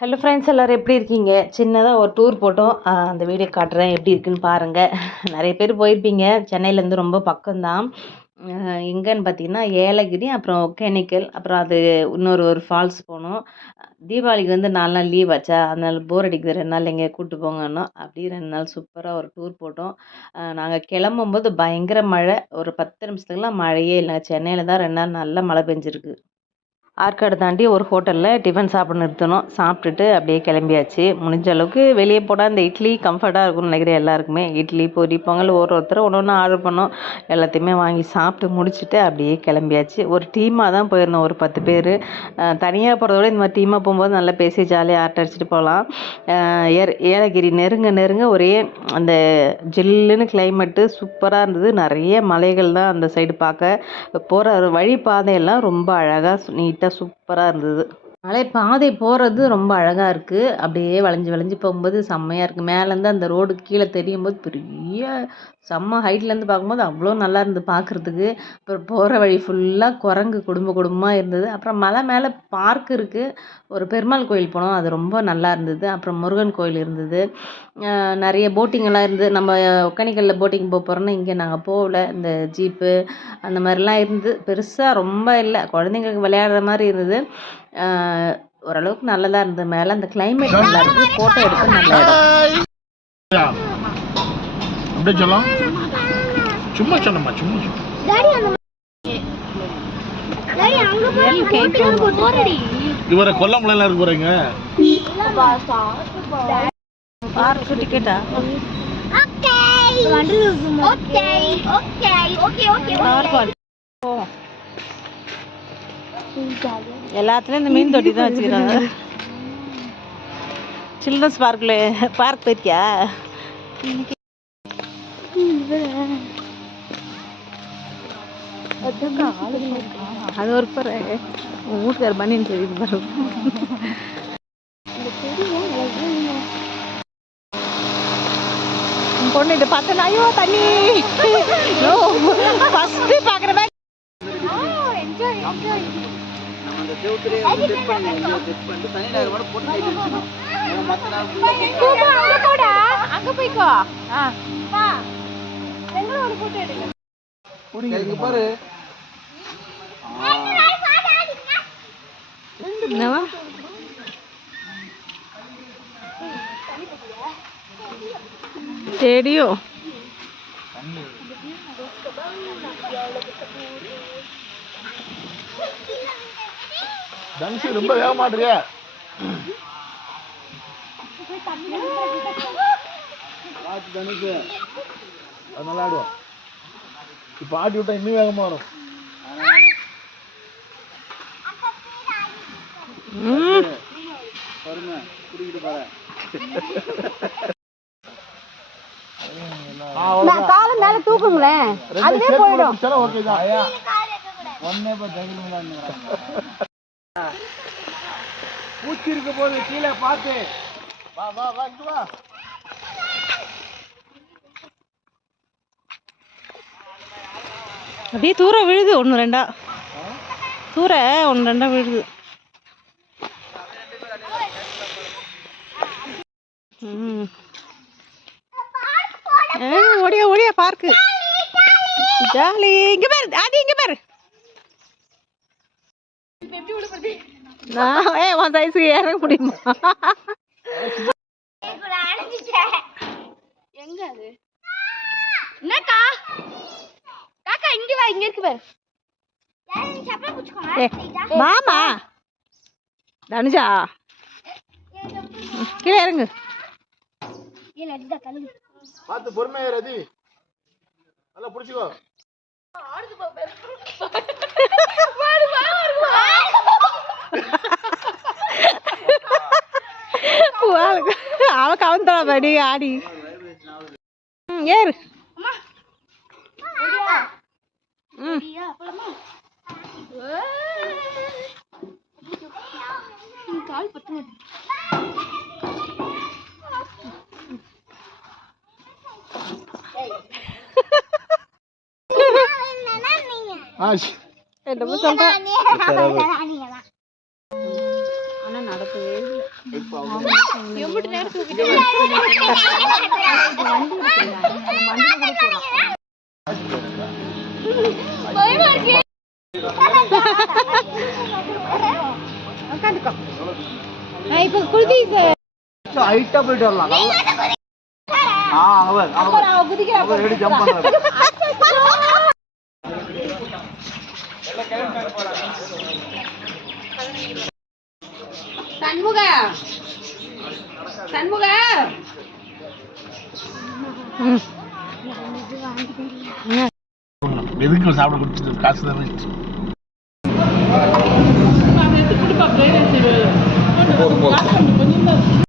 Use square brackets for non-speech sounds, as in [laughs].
Hello friends எல்லோரும் எப்படி இருக்கீங்க? சின்னதாக ஒரு டூர் போட்டோம். அந்த வீடியோ காட்டுறேன். எப்படி இருக்குன்னு பாருங்கள் நிறைய பேர் போயிருப்பீங்க. சென்னையிலேருந்து ரொம்ப பக்கம்தான். ஆஹ் எங்கன்னு பார்த்தீங்கன்னா ஏலகிரி அப்புறம் ஒகேனிக்கல் அப்புறம் அது இன்னொரு ஒரு ஃபால்ஸ் போனோம். தீபாவளிக்கு வந்து நாலு நாள் லீவ் ஆச்சா? அதனால் போர் அடிக்குது. ரெண்டு நாள் எங்கேயா கூப்பிட்டு போங்கன்னோ. அப்படியே ரெண்டு நாள் சூப்பராக ஒரு டூர் போட்டோம். நாங்கள் கிளம்பும்போது பயங்கர மழை. ஒரு பத்து நிமிஷத்துக்குலாம் மழையே இல்லை. சென்னையில் தான் ரெண்டு நாள் நல்லா மழை பெஞ்சிருக்கு. ஆற்காடு தாண்டி ஒரு ஹோட்டலில் டிஃபன் சாப்பிட நிறுத்தணும். சாப்பிட்டுட்டு அப்படியே கிளம்பியாச்சு. முடிஞ்ச அளவுக்கு வெளியே போனால் இந்த இட்லி கம்ஃபர்ட்டாக இருக்கும்னு நினைக்கிறேன் எல்லாருக்குமே. இட்லி பொரி பொங்கல் ஒரு ஒருத்தர் ஒன்று ஒன்று ஆர்டர் பண்ணோம். எல்லாத்தையுமே வாங்கி சாப்பிட்டு முடிச்சுட்டு அப்படியே கிளம்பியாச்சு. ஒரு டீமாக தான் போயிருந்தோம். ஒரு பத்து பேர். தனியாக போகிறத விட இந்த மாதிரி டீமாக போகும்போது நல்லா பேசி ஜாலியாக ஆர்ட் அடிச்சுட்டு போகலாம். ஏர் ஏலகிரி நெருங்க நெருங்க ஒரே அந்த ஜில்லுன்னு கிளைமேட்டு சூப்பராக இருந்தது. நிறைய மலைகள் தான் அந்த சைடு பார்க்க. போகிற வழி பாதையெல்லாம் ரொம்ப அழகாக நீட்டாக சூப்பராக இருந்தது. மலை பாதை போகிறது ரொம்ப அழகாக இருக்குது அப்படியே வளைஞ்சு வளைஞ்சு போகும்போது செம்மையாக இருக்குது மேலேருந்து அந்த ரோடு கீழே தெரியும் போது பெரிய செம்ம ஹைட்லேருந்து பார்க்கும்போது அவ்வளோ நல்லா இருந்தது பார்க்குறதுக்கு. அப்புறம் போகிற வழி ஃபுல்லாக குரங்கு குடும்ப குடும்பமாக இருந்தது. அப்புறம் மலை மேலே பார்க் இருக்குது ஒரு பெருமாள் கோயில் போனோம். அது ரொம்ப நல்லா இருந்தது. அப்புறம் முருகன் கோயில் இருந்தது. நிறைய போட்டிங்கெல்லாம் இருந்தது நம்ம ஒக்கேனக்கல்ல போட்டிங் போக போகிறோன்னா இங்கே நாங்கள் போகல. இந்த ஜீப்பு அந்த மாதிரிலாம் இருந்து பெருசாக ரொம்ப இல்லை. குழந்தைங்களுக்கு விளையாடுற மாதிரி இருந்தது. ஓரளவுக்கு நல்லதாக இருந்தது. மேலே அந்த கிளைமேட் நல்லா இருக்குது ஃபோட்டோ எடுக்க நல்ல இடம். அப்படியே சொல்லலாம். சும்மா சொன்னம்மா சும்மா இவரை கொல்லமலையில இருக்க போறீங்க. Park டிக்கெட்டா okay okay okay okay okay எல்லாத்துலேயும் இந்த மீன் தொட்டி தான் வச்சுக்கிறாங்க சில்ட்ரன்ஸ் பார்க்கில் பார்க் போயிருக்கியா? அது ஒரு பாரு வீட்டுக்கார பண்ணின்னு தெரியுது பாரு. பொண்ணு இதை பார்த்தேன் ஐயோ தண்ணி. [laughs] ஃபஸ்ட்டு பார்க்குற மாதிரி அங்க போய்க்கோ. ஆ. எங்களோட போட்டோ எடுங்க. இங்க பாரு. என்னவா? தெரியும் தனுஷு ரொம்ப வேக மாட்டுறியா பார்த்து தனுஷு. அது நல்லா ஆடுவோம் இப்போ ஆட்டி விட்டா இன்னும் வேகமா வரும். ம் பாருங்க குடிக்கிட்டு பாரு காலம் மேல தூக்குங்களேன். அதுவே போயிடும். ஒன்னே பூச்சி இருக்க போது கீழே பார்த்து. வா வா வா இங்க வா. அப்படியே தூரம் விழுது ஒன்று ரெண்டா. தூர ஒன்று ரெண்டா விழுது. ம். ஆ, பார்க்கு ஜாலி. இங்க பாரு அது இங்க பாரு. நான் ஏ உன் சைஸு இறங்க முடியுமா? எங்க அது? என்னக்கா? காக்கா இங்க வா இங்க இருக்கு பாரு. மாமா. தனுஜா. கீழே இறங்கு. பார்த்து பொறுமையா ரதி நல்லா பிடிச்சிக்கோ. அவ கவுந்தா படி ஆடி ம், ஏறு ம் கால் பத்து ஆ என்னமோ சொல்றேன் ஆனால் நடக்கவே எம்பிட்டு நேரம் தூக்கிட்டு பயமா இருக்கு உட்காந்துக்கோ இப்போ குளிதி ஹைட்டா போயிட்டு வரலாம். ஆ அவர் அவர் அவர் ரெடி ஜம்ப் பண்றாரு சண்முக. சண்முக. எதுக்கு சாப்பிட கொடுத்துட்டு காசு தானே கொடுப்பா